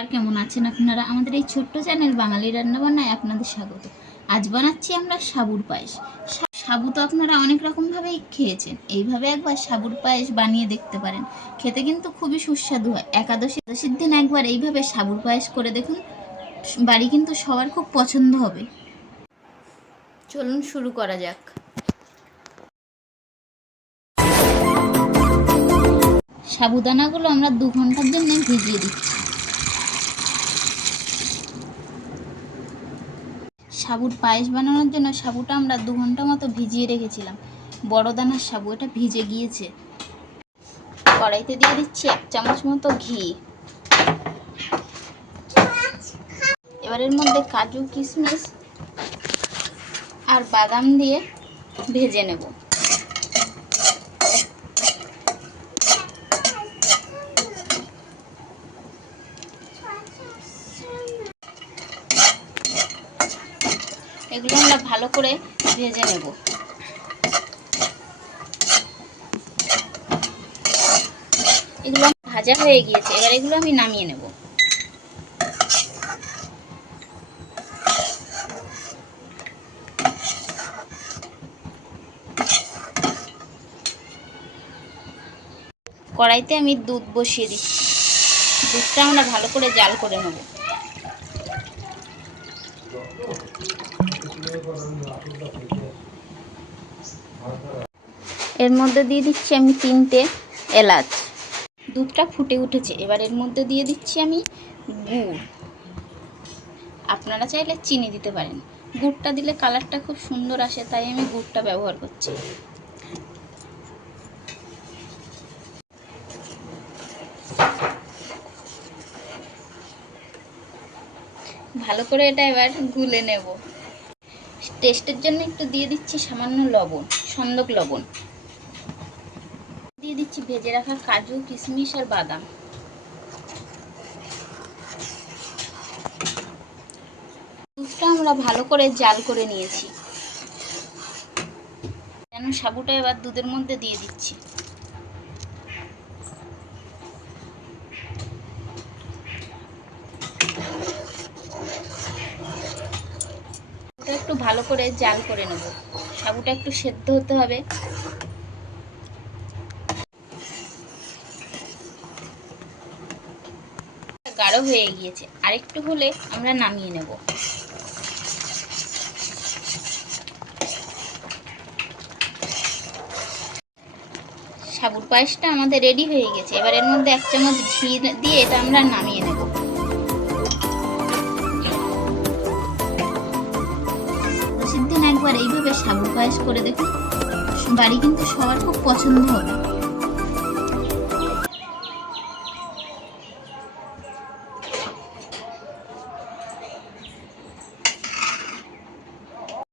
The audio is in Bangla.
আর কেমন আছেন আপনারা? আমাদের এই ছোট্ট চ্যানেল বাঙালি রান্নাবান্নায় আপনাদের স্বাগত। আজ বানাচ্ছি আমরা সাবুর পায়েস। সাবু তো আপনারা অনেক রকমভাবেই খেয়েছেন, এইভাবে একবার সাবুর পায়েস বানিয়ে দেখতে পারেন। খেতে কিন্তু খুবই সুস্বাদু হয়। একাদশীর দিন একবার এইভাবে সাবুর পায়েস করে দেখুন, বাড়ি কিন্তু সবার খুব পছন্দ হবে। চলুন শুরু করা যাক। সাবুদানাগুলো আমরা 2 ঘন্টার জন্য ভিজিয়ে দিচ্ছি। সাবুর পায়েস বানানোর জন্য সাবুটা আমরা 2 ঘন্টা মতো ভিজিয়ে রেখেছিলাম। বড় দানার সাবু, এটা ভিজে গিয়েছে। কড়াইতে দিয়ে দিচ্ছি 1 চামচ মতো ঘি। এবার এর মধ্যে কাজু, কিশমিশ আর বাদাম দিয়ে ভেজে নেব। এগুলো আমরা ভালো করে ভেজে নেব। এগুলো ভাজা হয়ে গিয়েছে, এবার এগুলো আমি নামিয়ে নেব। কড়াইতে আমি দুধ বসিয়ে দিচ্ছি। দুধটা আমরা ভালো করে জাল করে নেব। এর মধ্যে দিয়ে দিচ্ছি আমি 3টে এলাচ। দুধটা ফুটে উঠেছে, এবার এর মধ্যে দিয়ে দিচ্ছি আমি গুড়। আপনারা চাইলে চিনি দিতে পারেন। গুড়টা দিলে কালারটা খুব সুন্দর আসে, তাই আমি গুড়টা ব্যবহার করছি। ভালো করে এটা এবার গুলে নেব। টেস্টের জন্য একটু দিয়ে দিচ্ছি সামান্য লবণ, সন্দক লবণ। দিয়ে দিচ্ছি ভেজে রাখা কাজু, কিশমিশ আর বাদাম। দুধটা আমরা ভালো করে জাল করে নিয়েছি। যেন সাবুটা এবার দুধের মধ্যে দিয়ে দিচ্ছি। একটু ভালো করে জাল করে নেব। সাবুটা একটু সেদ্ধ হতে হবে। গাঢ় হয়ে গিয়েছে, আরেকটু হলে আমরা নামিয়ে নেব। সাবুর পায়েসটা আমাদের রেডি হয়ে গেছে। এবার এর মধ্যে 1 চামচ ঘি দিয়ে এটা আমরা নামিয়ে নেব। প্রতিদিন একবার এইভাবে সাবুর পায়েস করে দেখুন, বাড়ি কিন্তু সবার খুব পছন্দ হবে।